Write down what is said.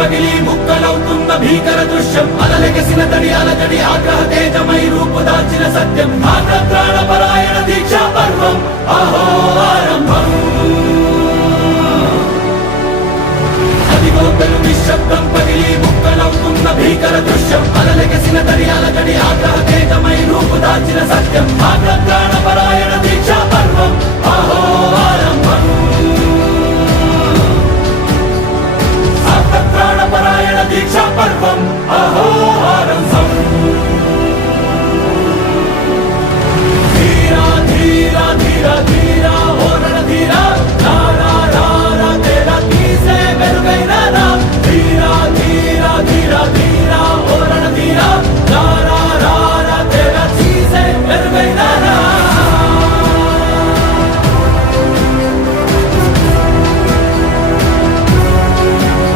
పగిలి ముక్కలవుతున్న భీకర దృశ్యం అలలెగసిన తడి అలజడి ఆగ్రహ తేజమై రూపుదాల్చిన సత్యం ఆగ్రత్రాణపరాయణ దీక్షా పర్వం అహో ఆరంభం అదిగో పెను నిశ్శబ్దం పగిలి ముక్కలవుతున్న భీకర దృశ్యం అలలెగసిన తడి అలజడి ఆగ్రహ తేజమై రూపుదాల్చిన సత్యం ఆగ్రత్రాణపరాయణ దీక్షా పర్వం అహో ఆరంభం ఆగ్రత్రాణపరాయణ దీక్షా పర్వం అహో ఆరంభం